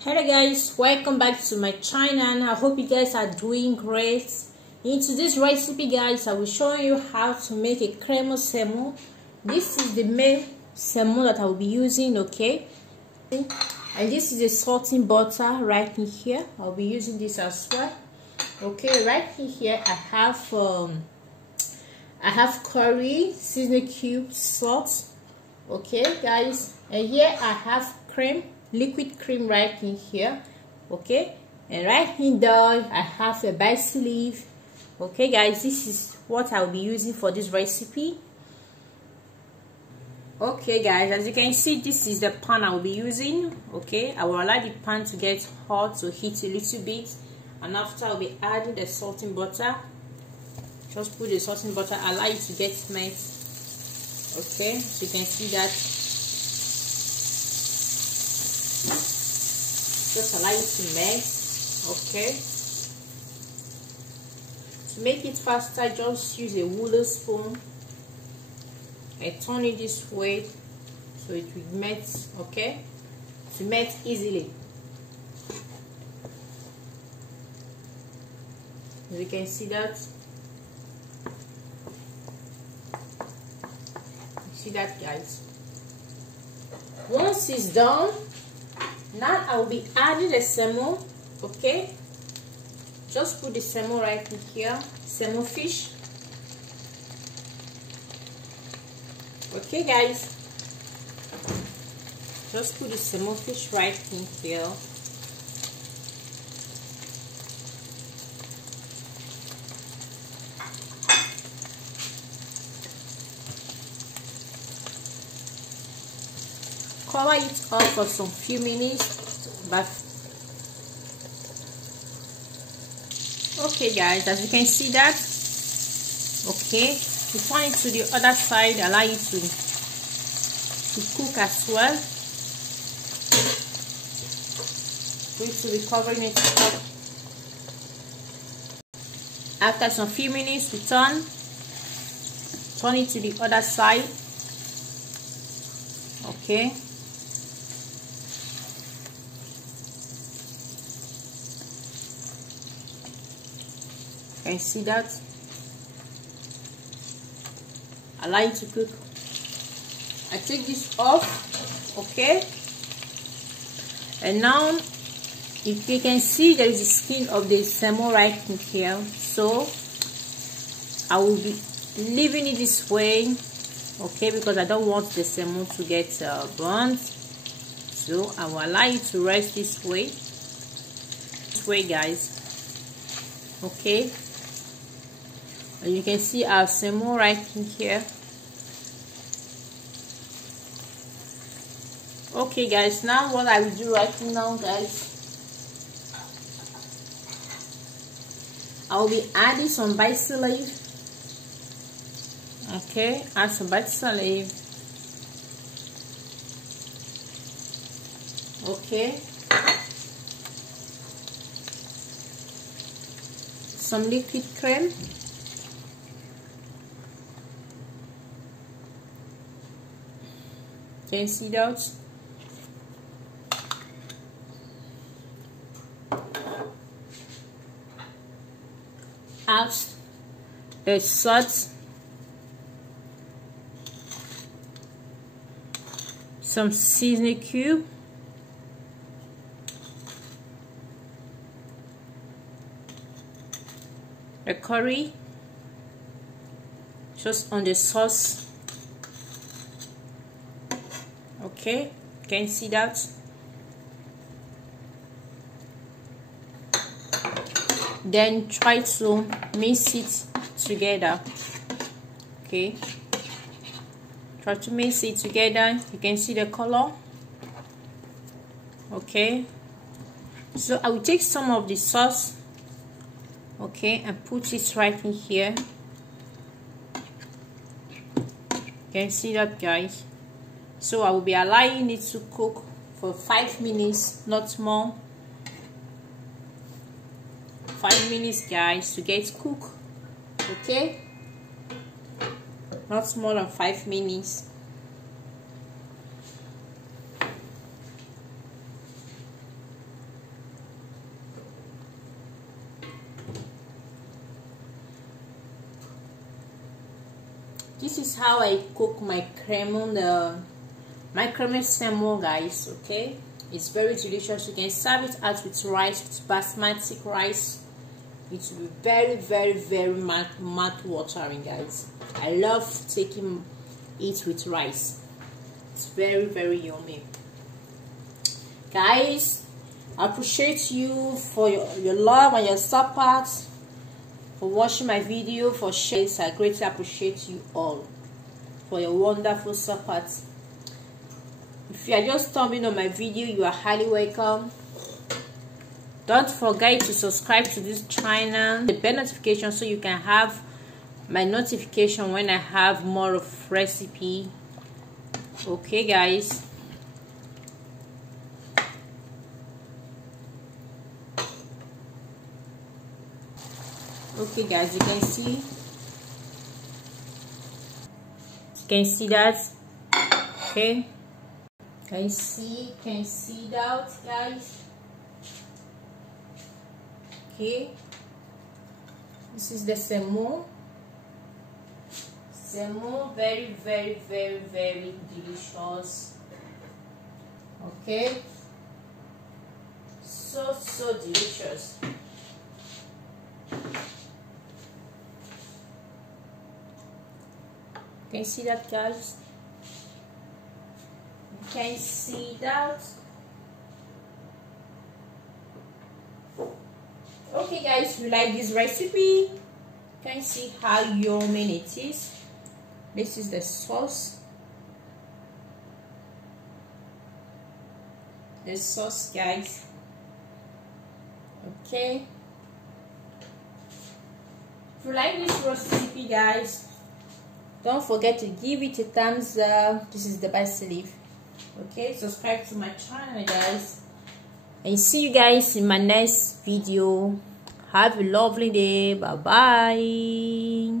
Hello guys, welcome back to my channel. I hope you guys are doing great. In today's recipe guys, I will show you how to make a creamy salmon. This is the main salmon that I will be using, okay? And this is the salting butter right in here. I'll be using this as well. Okay, right in here I have curry, seasoning cube, salt. Okay guys, and here I have cream, liquid cream right in here. Okay, and right in there I have a basil leaf. Okay guys, this is what I'll be using for this recipe. Okay guys, as you can see, this is the pan I will be using. Okay, I will allow the pan to get hot, to heat a little bit, and after I'll be adding the salting butter. Just put the salting butter, allow it to get melt. Okay, so you can see that. Just allow it to melt. Okay, to make it faster, just use a wooden spoon and turn it this way so it will melt. Okay, to melt easily. As you can see that. See that guys. Once it's done, now I will be adding the salmon. Okay, just put the salmon right in here, salmon fish. Okay guys, just put the salmon fish right in here. Cover it up for some few minutes, but okay guys, as you can see that. Okay, you turn it to the other side, allow it to cook as well. Going to be covering it up. After some few minutes, we turn it to the other side. Okay, can you see that? Allow it to cook. I take this off. Okay, and now if you can see, there is the skin of the salmon right in here, so I will be leaving it this way. Okay, because I don't want the salmon to get burnt, so I will allow it to rest this way guys. Okay, and you can see our salmon right in here. Okay guys, now what I will do right now guys, I will be adding some basil leaf. Okay, add some basil leaf. Okay, some liquid cream. Can you see that? Add a salt, some seasoning cube, a curry, just on the sauce. Okay, can you see that? Then try to mix it together. Okay, try to mix it together. You can see the color. Okay, so I will take some of the sauce, okay, and put it right in here. You can see that guys. So I will be allowing it to cook for 5 minutes, not more. 5 minutes guys to get cooked. Okay, not more than 5 minutes. This is how I cook my creme salmon, guys. Okay, it's very delicious. You can serve it out with rice, with basmati rice. It will be very, very, very mouth watering, guys. I love taking it with rice. It's very, very yummy, guys. I appreciate you for your love and your support, for watching my video, for sharing. I greatly appreciate you all for your wonderful support. If you are just stumbling on my video, you are highly welcome. Don't forget to subscribe to this channel, the bell notification, so you can have my notification when I have more of recipe. Okay, guys. Okay, guys, you can see that. Okay, can see that, guys. Okay, this is the salmon. Very, very, very, very delicious. Okay, so delicious. Can you see that, guys? You can see that. Okay, guys, you like this recipe? You can see how yummy it is. This is the sauce. The sauce, guys. Okay. If you like this recipe, guys, don't forget to give it a thumbs up. This is the basil leaf. Okay, subscribe to my channel, guys, and see you guys in my next video. Have a lovely day. Bye bye.